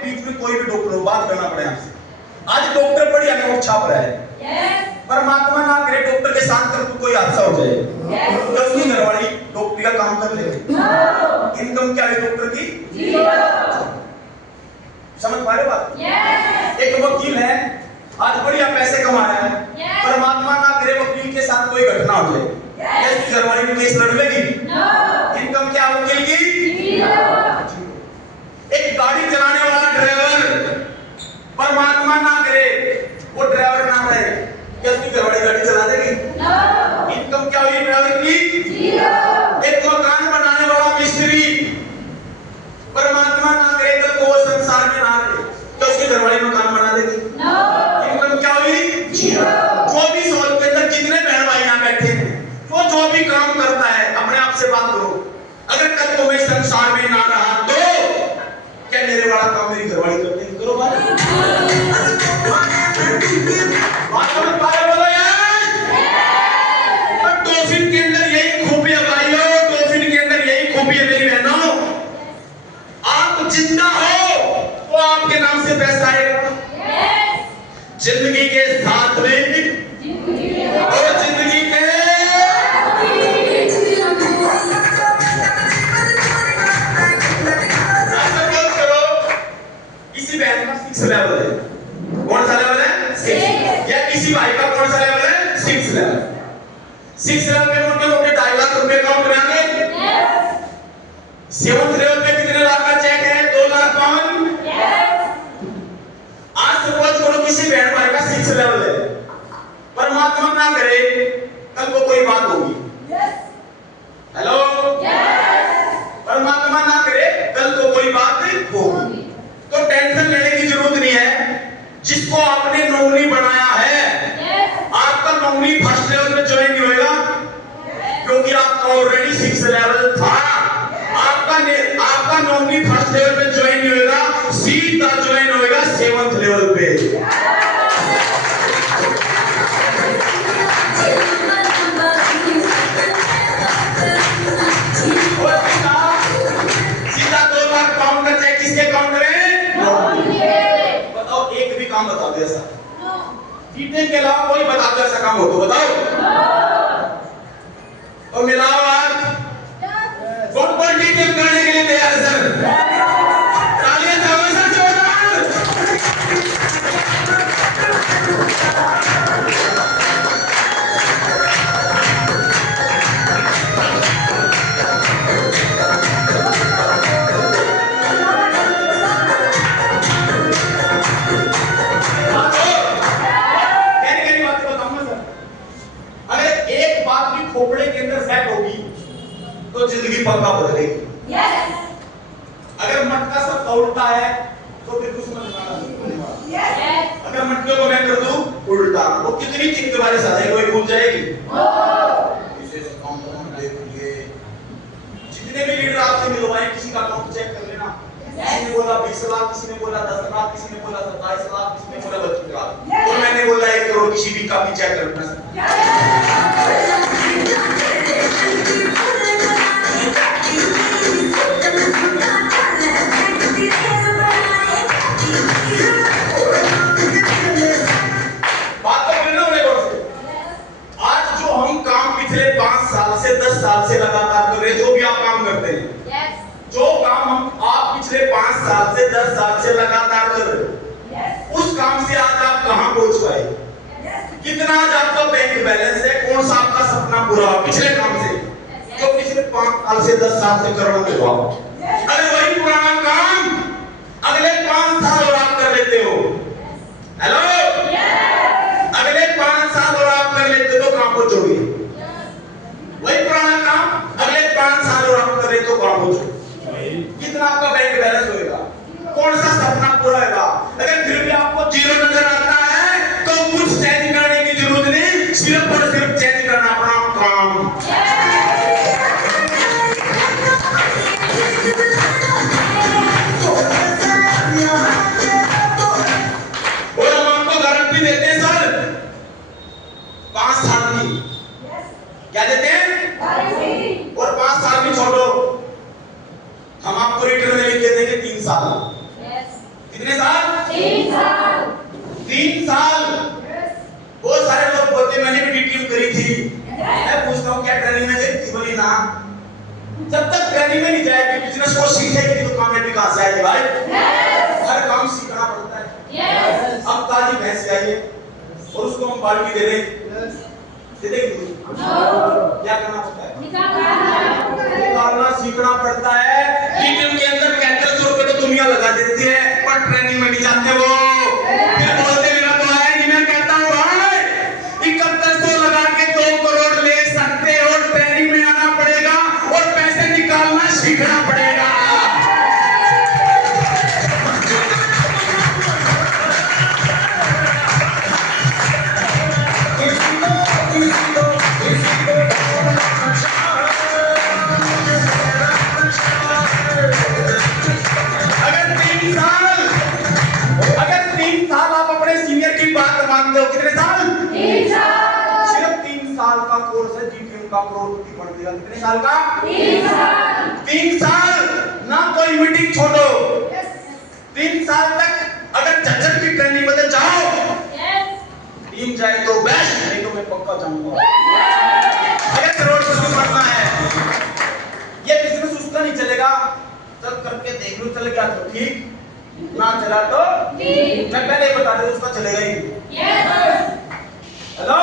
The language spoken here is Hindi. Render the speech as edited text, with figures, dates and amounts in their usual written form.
आपके बीच में कोई भी डॉक्टर हो, बात करना पड़े आपसे। आज डॉक्टर बढ़िया नोट छाप रहा है, परमात्मा ना करे डॉक्टर के साथ कल कोई हादसा हो जाए तो उसकी घरवाली डॉक्टरी का काम कर ले। इनकम क्या है डॉक्टर की? समझ पा रहे हो बात? एक वकील है, आज बढ़िया पैसे कमा रहा है, परमात्मा ना करे वकील के साथ कोई घटना हो जाए, क्या उसकी घरवाली में केस लड़ लेगी? इनकम क्या वकील की? एक गाड़ी चलाने वाला ड्राइवर, परमात्मा ना करे वो ड्राइवर ना रहे, क्या उसकी घरवाली गाड़ी चला देगी? इनकम क्या हुई ड्राइवर की? एक मकान बनाने वाला मिस्त्री, परमात्मा ना करे तो वो संसार में ना रहे, क्या उसकी घरवाली मकान बना देगी? इनकम क्या हुई? 24 साल के अंदर जितने बहन भाई यहाँ बैठे हैं, वो जो भी काम करता है अपने आप से बात करो, अगर कल तो मैं संसार में ना रहा तो क्या मेरे वाला काम मेरी घरवाली कर देगी? करो बात समझ पा रहे बोलो यार। और डॉल्फिन के अंदर यही खूबी है भाइयों, डॉल्फिन के अंदर यही खूबी है मेरी बहनों, आप जिंदा हो तो आपके नाम से पैसा आएगा। जिंदगी के साथ में और जिंदगी के किसी बहन का 6 लेवल है, कौन सा लेवल है? 6। या किसी भाई का कौन सा लेवल है? 6 लेवल। 6 लेवल पे मोटे मोटे 2.5 लाख रुपए काउंट कराएंगे। 7th लेवल पे कितने लाख का चेक है? 2 लाख पाउंड। आज सपोज करो किसी बहन भाई का 6 लेवल है, परमात्मा ना करे कल को कोई बात होगी, हेलो, परमात्मा ना करे कल को कोई बात होगी तो टेंशन लेने की जरूरत नहीं है। जिसको आपने नौकरी बनाया है, आपका नौकरी फर्स्ट लेवल में ज्वाइन नहीं होगा क्योंकि आपका ऑलरेडी 6 लेवल था। आपका नौकरी फर्स्ट लेवल पे ज्वाइन नहीं होगा, सीधा ज्वाइन होगा 7th लेवल पे। सीधा 2 लाख पाउंड का चेक किसके अकाउंट में? बताओ एक भी काम बता दो ऐसा, चीटिंग के अलावा कोई बता दो ऐसा काम हो तो बताओ। तो मिलाओ आज कौन चीटिंग करने के लिए तैयार है सर? तालियां दो सर जोरदार। खोपड़े के अंदर सेट होगी तो जिंदगी पक्का बदलेगी। अगर मटका सब उल्टा है तो फिर कुछ समझ अगर मटके को मैं कर दूं उल्टा, वो कितनी चिंता वाले साथ है, कोई भूल जाएगी। इसे अकाउंट देख लिए, जितने भी लीडर आपसे मिलवाए किसी का अकाउंट चेक कर लेना। किसी ने बोला 20 लाख, किसी ने बोला 10 लाख, किसी ने बोला 27 लाख, किसी ने बोला 32 लाख, और मैंने बोला 1 करोड़, किसी भी का भी चेक करना। आज जो हम काम पिछले 5 साल से 10 साल से लगातार कर रहे हैं, जो भी आप काम करते हैं, जो काम हम आप पिछले 5 साल से 10 साल से लगातार कर रहे हैं, उस काम से आज आप कहां पहुंच पाए? कितना आज आपका बैंक बैलेंस है? कौन सा आपका सपना पूरा हुआ पिछले काम से, जो पिछले 5 साल से 10 साल से कर रहे हो? अरे वही पुराना काम अगले 5 साल और आप कर लेते हो, हेलो, अगले 5 साल और आप कर लेते हो तो कहां पहुंचोगे? वही पुराना काम अगले 5 साल और आप कर लेते हो कहां पहुंचोगे? कितना आपका बैंक बैलेंस होगा? कौन सा सपना पूरा होगा? अगर फिर भी आपको जीरो नजर आता है तो कुछ चेंज करने की जरूरत नहीं, सिर्फ और सिर्फ चेंज करना अपना काम। कितने साल? 3 साल। 3 साल। बहुत सारे लोग बोलते मैंने भी डीटीएम करी थी। मैं पूछता हूँ क्या ट्रेनिंग में गई थी? बोली ना। जब तक ट्रेनिंग में नहीं जाएगी बिजनेस को सीखेगी तो कामयाबी कहाँ से आएगी भाई? हर काम सीखना पड़ता है। अब ताजी भैंस आई है और उसको हम बाल्टी दे दें, दे देंगे? क्या करना पड़ता है? निकालना सीखना पड़ता है। डीटीएम के अंदर 3500 रुपए तो दुनिया लगा देती है, पर ट्रेनिंग में नहीं जाते वो। फिर बोलते मेरा तो है कि मैं कहता हूँ भाई 3100 लगा के 2 करोड़ ले सकते हो, ट्रेनिंग में आना पड़ेगा और पैसे निकालना सीखना पड़ेगा। अगर 3 साल आप अपने सीनियर की बात मानते हो, कितने साल? 3 साल। सिर्फ 3 साल का कोर्स है, डीटीएम का करोड़पति बन देगा। कितने साल का? 3 साल। 3 साल ना कोई मीटिंग छोड़ो। 3 साल तक अगर जजर की ट्रेनिंग में जाओ, टीम जाए तो बेस्ट, नहीं तो मैं पक्का जाऊंगा। अगर करोड़पति बनना है, ये बिजनेस उसका नहीं चलेगा। चल करके देख लो, चल गया तो ठीक, ना चला तो मैं पहले बता दूं उसका चलेगा ही। हेलो।